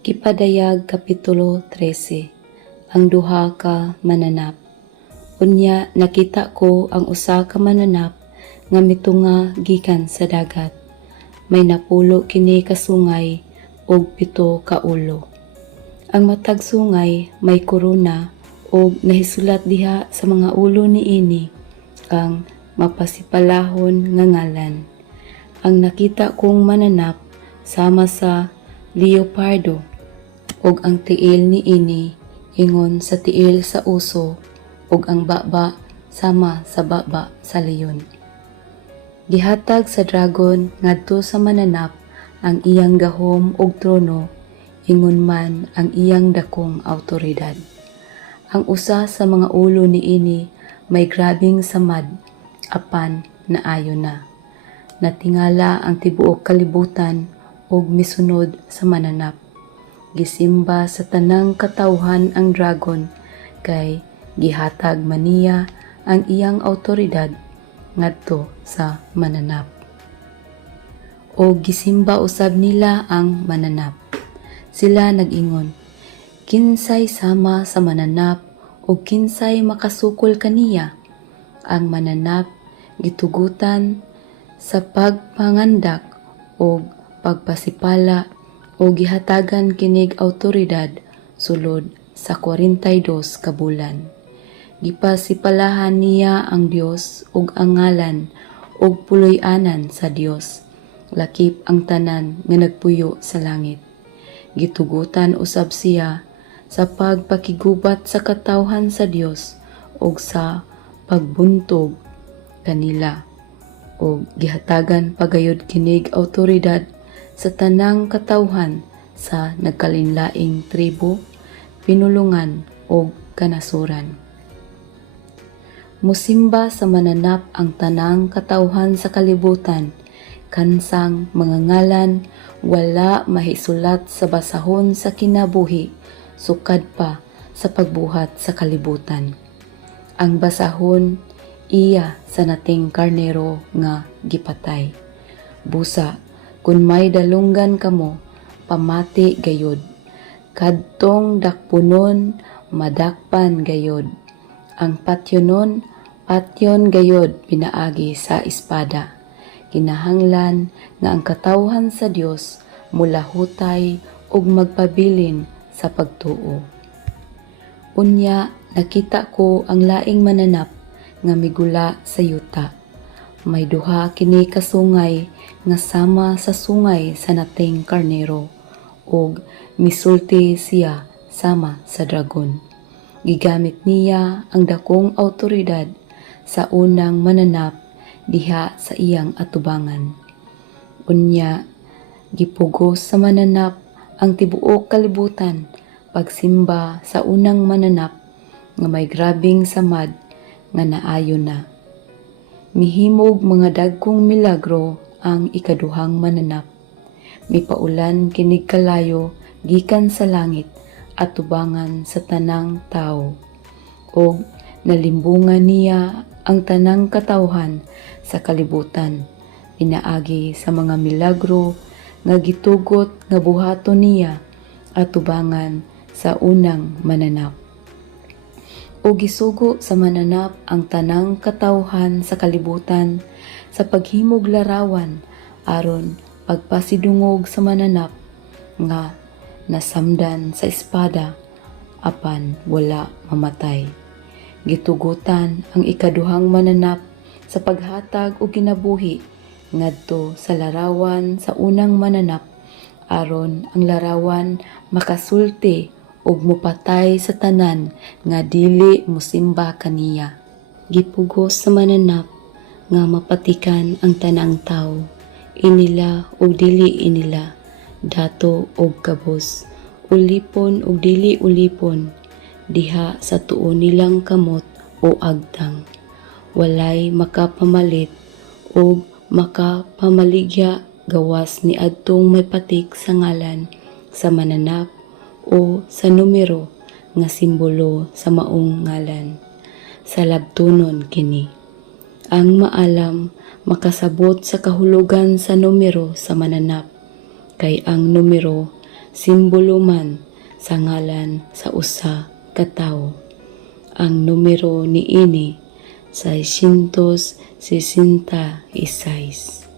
Kipadayag Kapitulo 13. Ang duha ka mananap. Unya nakita ko ang usa ka mananap nga mitunga gikan sa dagat. May napulo kini ka sungay ug 7 ka ulo. Ang matag sungay may korona ug nahisulat diha sa mga ulo niini ang mapasipalahon nga ngalan. Ang nakita kong mananap sama sa leopardo ug ang tiil niini ingon sa tiil sa uso ug ang baba sama sa baba sa leon. Gihatag sa dragon ngadto sa mananap ang iyang gahom ug trono, ingon man ang iyang dakong awtoridad. Ang usa sa mga ulo niini may grabing samad, apan naayo na. Natingala ang tibuok kalibutan ug misunod sa mananap. Gisimba sa tanang katawhan ang dragon kay gihatag man niya ang iyang awtoridad ngadto sa mananap. O gisimba usab nila ang mananap. Sila nag-ingon, kinsay sama sa mananap o kinsay makasukol kaniya. Ang mananap gitugutan sa pagpangandak o pagpasipala o gihatagan kinig awtoridad sulod sa 42 ka bulan. Gipasipalahan niya ang Dios ug ang ngalan ug puloy-anan sa Dios, lakip ang tanan nga nagpuyo sa langit. Gitugutan usab siya sa pagpakigubat sa katawhan sa Dios ug sa pagbuntog kanila, ug gihatagan pagayod kinig awtoridad sa tanang katawhan sa nagkalinlaing tribo, pinulungan o kanasuran. Musimba sa mananap ang tanang katawhan sa kalibutan, kansang mga ngalan wala mahisulat sa basahon sa kinabuhi, sukad pa sa pagbuhat sa kalibutan. Ang basahon iya sa nating karnero nga gipatay. Busa, kun may dalunggan kamo, pamati gayod. Kadtong dakpunon, madakpan gayod. Ang patyonon, patyon gayod pinaagi sa espada. Kinahanglan nga ang katawhan sa Dios mula hutay ug magpabilin sa pagtuo. Unya, nakita ko ang laing mananap nga migula sa yuta. May duha kini ka sungay nga sama sa sungay sa nating karnero ug misulti siya sama sa dragon. Gigamit niya ang dakong awtoridad sa unang mananap diha sa iyang atubangan. Unya, gipugos sa mananap ang tibuok kalibutan pagsimba sa unang mananap nga may grabing samad nga naayo na. Mihimog mga dagkong milagro ang ikaduhang mananap. Mipaulan kinig kalayo gikan sa langit at tubangan sa tanang tao. Og nalimbungan niya ang tanang katawhan sa kalibutan, pinaagi sa mga milagro nga gitugot nga buhaton niya at tubangan sa unang mananap. O gisugo sa mananap ang tanang katawhan sa kalibutan sa paghimog larawan aron pagpasidungog sa mananap nga nasamdan sa espada apan wala mamatay. Gitugutan ang ikaduhang mananap sa paghatag og kinabuhi ngadto sa larawan sa unang mananap aron ang larawan makasulti ug mupatay sa tanan nga dili mosimba kaniya. Gipugos sa mananap nga mapatikan ang tanang tawo, inila ug dili inila, dato ug kabos, ulipon ug dili ulipon, diha sa tuo nilang kamot o agtang. Walay makapamalit ug makapamaligya gawas ni adtong may patik sa ngalan sa mananap o sa numero nga simbolo sa maong ngalan. Sa labtunon kini. Ang maalam makasabot sa kahulugan sa numero sa mananap, kay ang numero simbolo man sa ngalan sa usa ka tawo. Ang numero niini 666.